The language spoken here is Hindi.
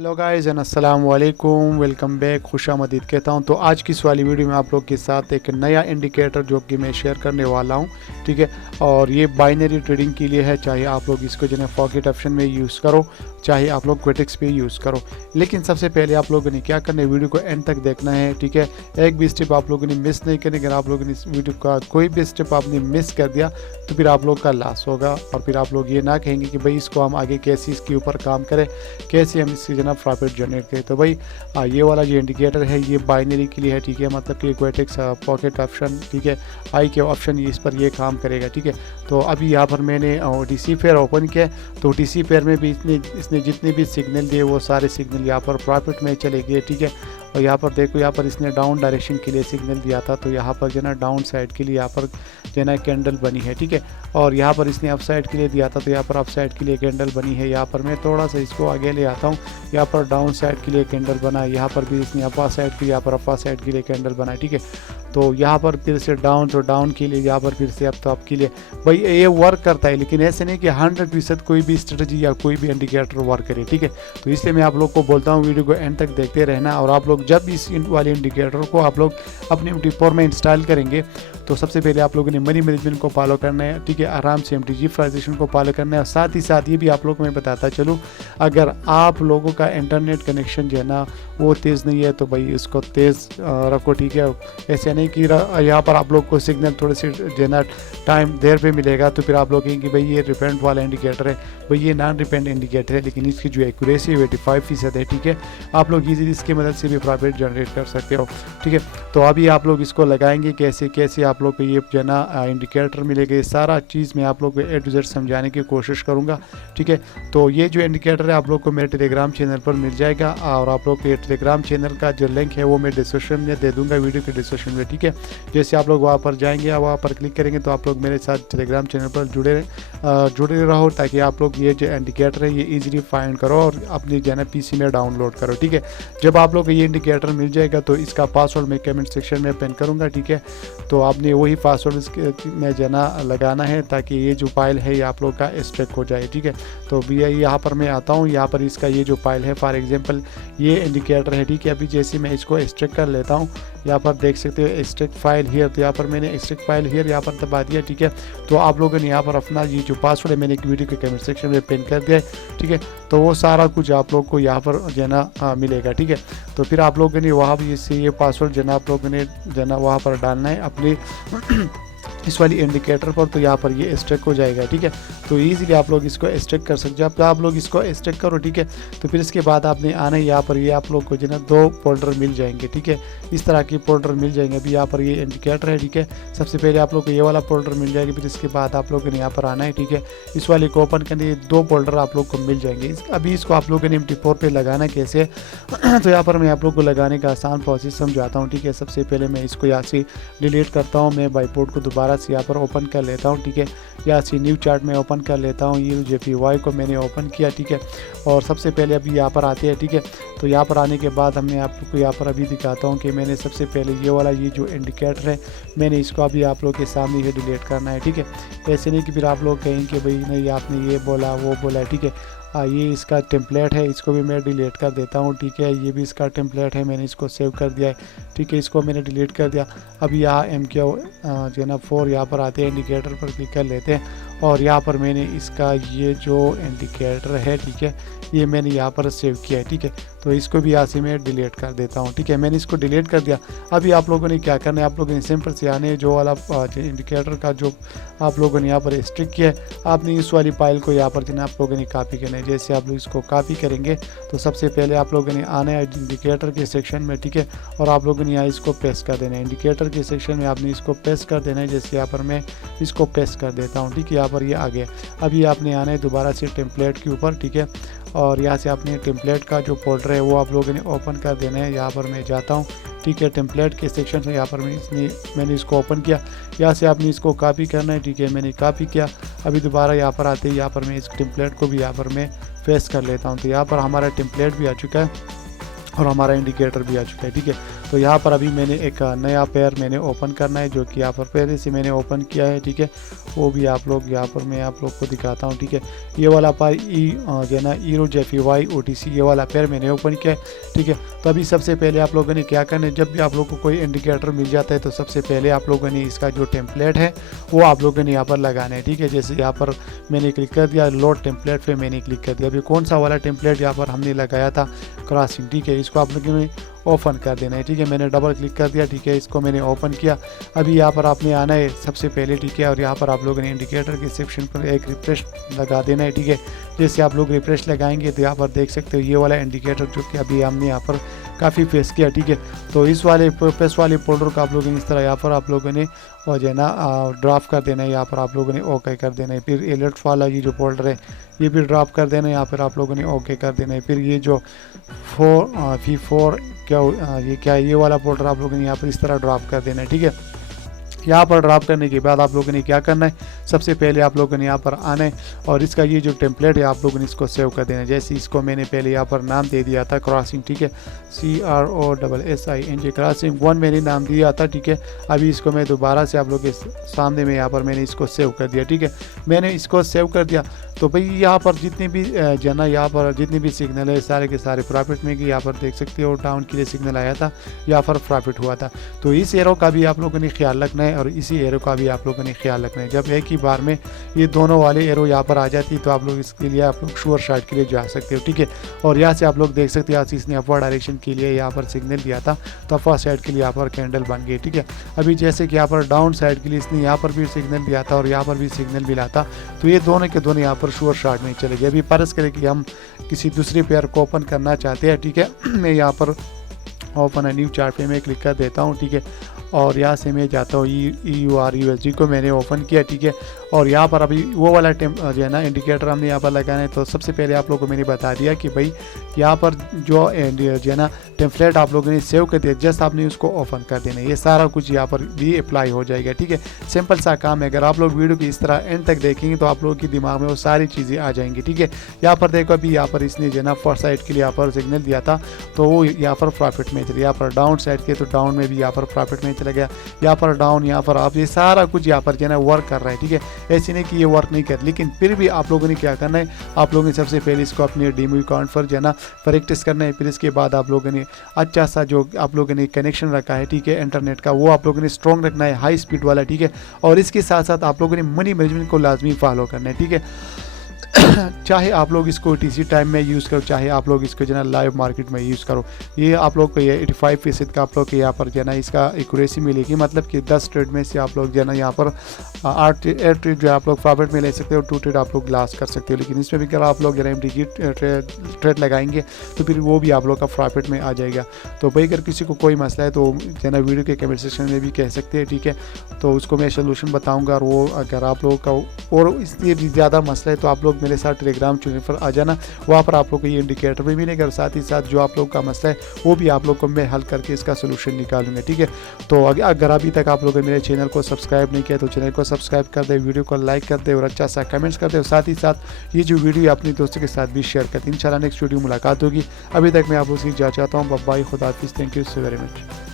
हेलो गाइस एंड अस्सलाम वालेकुम, वेलकम बैक, खुशामदीद कहता हूं। तो आज की इस वाली वीडियो में आप लोग के साथ एक नया इंडिकेटर जो कि मैं शेयर करने वाला हूं, ठीक है। और ये बाइनरी ट्रेडिंग के लिए है, चाहे आप लोग इसको जो है पॉकेट ऑप्शन में यूज़ करो, चाहे आप लोग क्विटेक्स पे यूज़ करो। लेकिन सबसे पहले आप लोगों ने क्या करना है, वीडियो को एंड तक देखना है, ठीक है। एक भी स्टेप आप लोगों ने मिस नहीं करनी। अगर आप लोगों ने इस वीडियो का कोई भी स्टेप आपने मिस कर दिया तो फिर आप लोग का लॉस होगा, और फिर आप लोग ये ना कहेंगे कि भाई इसको हम आगे कैसे इसके ऊपर काम करें, कैसे हम इससे जना प्रॉफिट जनरेट करें। तो भाई ये वाला जो इंडिकेटर है ये बाइनरी के लिए है, ठीक है। मतलब कि क्विटेक्स पॉकेट ऑप्शन, ठीक है, आई के ऑप्शन इस पर ये काम करेगा, ठीक है। तो अभी यहाँ पर मैंने OTC पेयर ओपन किया, तो OTC पेयर में भी इसने जितने भी सिग्नल दिए वो सारे सिग्नल यहाँ पर प्रॉफिट में चले गए, ठीक है। और यहाँ पर देखो, यहाँ पर इसने डाउन डायरेक्शन के लिए सिग्नल दिया था, तो यहाँ पर जो ना डाउन साइड के लिए यहाँ पर जो ना कैंडल बनी है, ठीक है। और यहाँ पर इसने अप साइड के लिए दिया था, तो यहाँ पर अप साइड के लिए कैंडल बनी है। यहाँ पर मैं थोड़ा सा इसको आगे ले आता हूँ, यहाँ पर डाउन साइड के लिए कैंडल बना है, यहाँ पर भी इसने अपर साइड के लिए, यहाँ पर अपर साइड के लिए कैंडल बना है, ठीक है। तो यहाँ पर फिर से डाउन, तो डाउन के लिए, यहाँ पर फिर से अप, तो अप के लिए। भाई ये वर्क करता है, लेकिन ऐसे नहीं कि 100% कोई भी स्ट्रेटजी या कोई भी इंडिकेटर वर्क करे, ठीक है। तो इसलिए मैं आप लोग को बोलता हूँ वीडियो को एंड तक देखते रहना। और आप लोग जब इस वाले इंडिकेटर को आप लोग अपने MT4 में इंस्टॉल करेंगे तो सबसे पहले आप लोगों ने मनी मैनेजमेंट को फॉलो करना है, ठीक है। आराम से MTG प्राइजेशन को फॉलो करना है। और साथ ही साथ ये भी आप लोग को मैं बताता चलूँ, अगर आप लोगों का इंटरनेट कनेक्शन जो है ना वो तेज़ नहीं है तो भाई इसको तेज़ रखो, ठीक है। ऐसे नहीं कि यहाँ पर आप लोग को सिग्नल थोड़े से जो है ना टाइम देर पे मिलेगा तो फिर आप लोग कहेंगे भाई ये रिपेंड वाला इंडिकेटर है। भाई ये नॉन रिपेंड इंडिकेटर है, लेकिन इसकी जो एक्यूरेसी है 85% है, ठीक है। आप लोग इजीली इसकी मदद से भी प्रॉफिट जनरेट कर सकते हो, ठीक है। तो अभी आप लोग इसको लगाएंगे कैसे कैसे आप लोग को ये जो है ना इंडिकेटर मिलेगा, ये सारा चीज़ मैं आप लोग को A to Z समझाने की कोशिश करूँगा, ठीक है। तो ये जो इंडिकेटर है आप लोग को मेरे टेलीग्राम चैनल पर मिल जाएगा, और आप लोग के टेलीग्राम चैनल का जो लिंक है वो मैं डिस्क्रिप्शन में दे दूँगा, वीडियो के डिस्क्रिप्शन में, ठीक है। जैसे आप लोग वहाँ पर जाएंगे, वहाँ पर क्लिक करेंगे तो आप लोग मेरे साथ टेलीग्राम चैनल पर जुड़े रहो, ताकि आप लोग ये जो इंडिकेटर है ये इजीली फाइंड करो और अपनी जो है ना PC में डाउनलोड करो, ठीक है। जब आप लोग को ये इंडिकेटर मिल जाएगा तो इसका पासवर्ड मैं कमेंट सेक्शन में पिन करूँगा, ठीक है। तो आपने वही पासवर्ड इसके में जो है ना लगाना है, ताकि ये जो फाइल है ये आप लोग का एक्सट्रैक्ट हो जाए, ठीक है। तो भैया यहाँ पर मैं आता हूँ, यहाँ पर इसका ये जो फाइल है, फॉर एग्जांपल ये इंडिकेटर है, ठीक है। अभी जैसे मैं इसको एक्सट्रैक्ट कर लेता हूँ, यहाँ पर देख सकते हो एक्सट्रैक्ट फाइल हियर, तो यहाँ पर मैंने एक्सट्रैक्ट फाइल हियर यहाँ पर दबा दिया, ठीक है। तो आप लोगों ने यहाँ पर अपना ये जो पासवर्ड है मैंने एक वीडियो के कमेंट सेक्शन में पिन कर दिया है, ठीक है। तो वो सारा कुछ आप लोग को यहाँ पर जो है ना मिलेगा, ठीक है। तो फिर आप लोगों ने वहाँ भी इससे ये पासवर्ड जो है ना आप लोगों ने जो है ना वहाँ पर डालना है अपनी इस वाली इंडिकेटर पर, तो यहाँ पर ये एक्सट्रैक्ट हो जाएगा, ठीक है। तो इजीली आप लोग इसको एक्सट्रैक्ट कर सकते हो। जब आप लोग इसको एक्सट्रैक्ट करो, ठीक है, तो फिर इसके बाद आपने आना है यहाँ पर, ये आप लोग को जो है ना 2 फोल्डर मिल जाएंगे, ठीक है। इस तरह की फोल्डर मिल जाएंगे। अभी यहाँ पर ये इंडिकेटर है, ठीक है। सबसे पहले आप लोग को ये वाला फोल्डर मिल जाएगी, फिर इसके बाद आप लोगों ने यहाँ पर आना है, ठीक है। इस वाले को ओपन करने 2 फोल्डर आप लोग को मिल जाएंगे। अभी इसको आप लोगों ने MT4 पर लगाना कैसे तो यहाँ पर मैं आप लोग को लगाने का आसान प्रोसेस समझाता हूँ, ठीक है। सबसे पहले मैं इसको यहाँ से डिलीट करता हूँ, मैं बाईपोर्ट को दोबारा से यहाँ पर ओपन कर लेता हूँ, ठीक है। यहाँ से न्यू चार्ट में ओपन कर लेता हूँ, ये JPY को मैंने ओपन किया, ठीक है। और सबसे पहले अभी यहाँ पर आते हैं, ठीक है। तो यहाँ पर आने के बाद हमने आप लोग को यहाँ पर अभी दिखाता हूँ कि मैंने सबसे पहले ये वाला ये जो इंडिकेटर है मैंने इसको अभी आप लोग के सामने ही डिलीट करना है, ठीक है। ऐसे नहीं कि फिर आप लोग कहें कि भाई नहीं आपने ये बोला वो बोला, ठीक है। ये इसका टेम्पलेट है, इसको भी मैं डिलीट कर देता हूँ, ठीक है। ये भी इसका टेम्पलेट है, मैंने इसको सेव कर दिया है, ठीक है। इसको मैंने डिलीट कर दिया। अब यहाँ MQ जो है ना 4 यहाँ पर आते हैं, इंडिकेटर पर क्लिक कर लेते हैं, और यहाँ पर मैंने इसका ये जो इंडिकेटर है, ठीक है, ये मैंने यहाँ पर सेव किया है, ठीक है। तो इसको भी यहाँ से मैं डिलीट कर देता हूँ, ठीक है। मैंने इसको डिलीट कर दिया। अभी आप लोगों ने क्या करना है, आप लोगों ने सिंपल से आने जो वाला इंडिकेटर का जो आप लोगों ने यहाँ पर एक्सट्रैक्ट किया है, आपने इस वाली फाइल को यहाँ पर जो है आप लोगों ने कॉपी करना है। जैसे आप लोग इसको कॉपी करेंगे तो सबसे पहले आप लोगों ने आना है इंडिकेटर के सेक्शन में, ठीक है। और आप लोगों ने यहाँ इसको पेस्ट कर देना है, इंडिकेटर के सेक्शन में आपने इसको पेस्ट कर देना है। जैसे यहाँ पर मैं इसको पेस्ट कर देता हूँ, ठीक है। यहाँ पर ये आ गया। अभी आपने आना है दोबारा से टेम्पलेट के ऊपर, ठीक है। और यहाँ से आपने टेम्पलेट का जो फोल्डर है वो आप लोगों ने ओपन कर देना है। यहाँ पर मैं जाता हूँ, ठीक है। टेम्पलेट के सेक्शन से यहाँ पर मैंने इसको ओपन किया। यहाँ से आपने इसको कॉपी करना है, ठीक है। मैंने कॉपी किया। अभी दोबारा यहाँ पर आते ही यहाँ पर मैं इस टेम्पलेट को भी यहाँ पर मैं पेस्ट कर लेता हूँ। तो यहाँ पर हमारा टेम्पलेट भी आ चुका है और हमारा इंडिकेटर भी आ चुका है, ठीक है। तो यहाँ पर अभी मैंने एक नया पेयर मैंने ओपन करना है, जो कि यहाँ पर पहले से मैंने ओपन किया है, ठीक है। वो भी आप लोग यहाँ पर मैं आप लोग को दिखाता हूँ, ठीक है। ये वाला पार जो है ना ईरो JPY OTC ये वाला पेयर मैंने ओपन किया है, ठीक है। तो अभी सबसे पहले आप लोगों ने क्या करना है, जब भी आप लोग को कोई इंडिकेटर मिल जाता है तो सबसे पहले आप लोगों ने इसका जो टेम्पलेट है वो आप लोगों ने यहाँ पर लगाना है, ठीक है। जैसे यहाँ पर मैंने क्लिक कर दिया, लोड टेम्पलेट पे मैंने क्लिक कर दिया। अभी कौन सा वाला टेम्पलेट यहाँ पर हमने लगाया था, क्रॉसिंग, ठीक है। इसको आप लोगों ने ओपन कर देना है, ठीक है। मैंने डबल क्लिक कर दिया, ठीक है। इसको मैंने ओपन किया। अभी यहाँ पर आपने आना है सबसे पहले, ठीक है। और यहाँ पर आप लोगों ने इंडिकेटर के सेक्शन पर एक रिफ्रेश लगा देना है, ठीक है। जैसे आप लोग रिफ्रेश लगाएंगे तो यहाँ पर देख सकते हो ये वाला इंडिकेटर जो कि अभी हमने यहाँ पर काफ़ी फेस किया, ठीक है। तो इस वाले प्रेस वाले फोल्डर को आप लोगों ने इस तरह यहाँ पर आप लोगों ने और जो है ना ड्रॉप कर देना है, यहाँ पर आप लोगों ने ओके कर देना है। फिर एलर्ट वाला ये जो फोल्डर है ये भी ड्रॉप कर देना है, यहाँ पर आप लोगों ने ओके कर देना है। फिर ये जो V4 क्या ये वाला फोल्डर आप लोगों ने यहाँ पर इस तरह ड्रॉप कर देना है, ठीक है। यहाँ पर ड्रॉप करने के बाद आप लोगों ने क्या करना है, सबसे पहले आप लोगों ने यहाँ पर आना है और इसका ये जो टेम्पलेट है आप लोगों ने इसको सेव कर देना है। जैसे इसको मैंने पहले यहाँ पर नाम दे दिया था क्रॉसिंग, ठीक है, CROSSING क्रॉसिंग 1 मैंने नाम दिया था, ठीक है। अभी इसको मैं दोबारा से आप लोगों के सामने में यहाँ पर मैंने इसको सेव कर दिया, ठीक है। मैंने इसको सेव कर दिया तो भाई यहाँ पर जितने भी जो ना यहाँ पर जितने भी सिग्नल है सारे के सारे प्रॉफिट में कि यहाँ पर देख सकते हो डाउन के लिए सिग्नल आया था, यहाँ पर प्रॉफिट हुआ था। तो इस एरो का भी आप लोगों ने ख्याल रखना है और इसी एरो का भी आप लोगों ने ख्याल रखना है। जब एक ही बार में ये दोनों वाले एरो यहाँ पर आ जाती तो आप लोग इसके लिए आप लोग श्योर शॉट के लिए जा सकते हो, ठीक है। और यहाँ से आप लोग देख सकते हो यहाँ से इसने अपवर्ड डायरेक्शन के लिए यहाँ पर सिग्नल दिया था तो अपर साइड के लिए यहाँ पर कैंडल बन गई, ठीक है। अभी जैसे कि यहाँ पर डाउन साइड के लिए इसने यहाँ पर भी सिग्नल दिया था और यहाँ पर भी सिग्नल मिला था, तो ये दोनों के दोनों यहाँ पर श्योर शॉट में चले गए। अभी फर्ज करें कि हम किसी दूसरे पेयर को ओपन करना चाहते हैं, ठीक है। मैं यहाँ पर ओपन अ न्यू चार्ट पे मैं क्लिक कर देता हूँ, ठीक है। और यहाँ से मैं जाता हूँ EURUSD को मैंने ओपन किया, ठीक है। और यहाँ पर अभी वो वाला जो है ना इंडिकेटर हमने यहाँ पर लगाना है। तो सबसे पहले आप लोगों को मैंने बता दिया कि भाई यहाँ पर जो है ना टेम्पलेट आप लोगों ने सेव कर दिया, जस्ट आपने उसको ओपन कर देना है। ये सारा कुछ यहाँ पर भी अप्लाई हो जाएगा, ठीक है। सिंपल सा काम है। अगर आप लोग वीडियो की इस तरह एंड तक देखेंगे तो आप लोगों के दिमाग में वो सारी चीज़ें आ जाएंगी, ठीक है। यहाँ पर देखो अभी यहाँ पर इसने जो है ना फर्स्ट साइड के लिए यहाँ पर सिग्नल दिया था तो वो यहाँ पर प्रॉफिट में चले, यहाँ पर डाउन साइड के तो डाउन में भी यहाँ पर प्रॉफिट में चला गया, यहाँ पर डाउन, यहाँ पर आप, ये सारा कुछ यहाँ पर जो है ना वर्क कर रहा है, ठीक है। ऐसे नहीं कि ये वर्क नहीं कर, लेकिन फिर भी आप लोगों ने क्या करना है, आप लोगों ने सबसे पहले इसको अपने डीमो अकाउंट पर जो है ना प्रैक्टिस करना है। फिर इसके बाद आप लोगों ने अच्छा सा जो आप लोगों ने कनेक्शन रखा है, ठीक है, इंटरनेट का, वो आप लोगों ने स्ट्रॉन्ग रखना है, हाई स्पीड वाला, ठीक है। और इसके साथ साथ आप लोगों ने मनी मैनेजमेंट को लाजमी फॉलो करना है, ठीक है। चाहे आप लोग इसको TC टाइम में यूज़ करो, चाहे आप लोग इसको जो है ना लाइव मार्केट में यूज़ करो, ये आप लोग को ये 85% का आप लोग के यहाँ पर जो है ना इसका एक्यूरेसी मिलेगी। मतलब कि 10 ट्रेड में से आप लोग जो है ना यहाँ पर 8 ट्रेड जो है आप लोग प्रॉफिट में ले सकते हो, 2 ट्रेड आप लोग लॉस कर सकते हो। लेकिन इसमें भी अगर आप लोग गारंटी ट्रेड लगाएंगे तो फिर वो भी आप लोग का प्रॉफिट में आ जाएगा। तो भाई अगर किसी को कोई मसला है तो जो है ना वीडियो के कमेंट सेक्शन में भी कह सकते हैं, ठीक है। तो उसको मैं सोल्यूशन बताऊँगा। और वो अगर आप लोगों का और इसलिए भी ज़्यादा मसला है तो आप लोग मेरे साथ टेलीग्राम चैनल पर आ जाना, वहाँ पर आप लोग को ये इंडिकेटर भी मिलेगा और साथ ही साथ जो आप लोग का मसला है वो भी आप लोग को मैं हल करके इसका सोल्यूशन निकालूंगा, ठीक है। तो अगर अभी तक आप लोगों ने मेरे चैनल को सब्सक्राइब नहीं किया तो चैनल को सब्सक्राइब कर दे, वीडियो को लाइक कर दे और अच्छा सा कमेंट्स कर दे और साथ ही साथ ये जो वीडियो अपने दोस्तों के साथ भी शेयर कर दे। इंशाल्लाह नेक्स्ट वीडियो मुलाकात होगी। अभी तक मैं आप लोगों से इजाज़त चाहता हूँ। बाय, खुदा हाफिज़, thank you so very much.